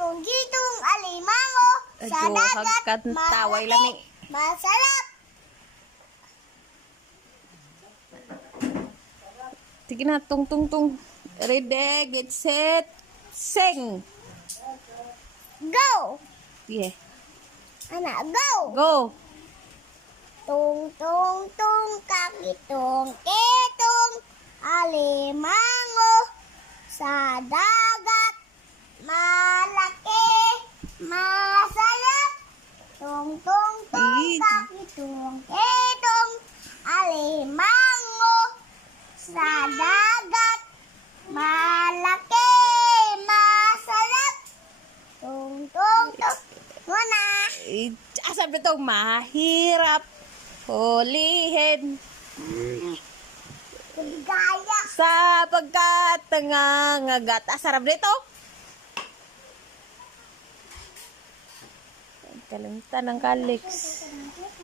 gitong-gitong alimango sa Adyo, dagat. hagkantaway Malaki, lami. masarap. Sige na, tung tung tung. Ready, get set, sing. Go! Yeah. Anak, go! Go. Tung tung tung kakitong ketong alimango sa dagat malaki masarap. Tung tung tung Eh. kakitong ketong alimango sa dagat malaki masarap. Tung tung tung muna. Sabi to, mahirap hulihin Gaya. sapagkat nangangagat. Sarap dito. Kalimutan ng kalix.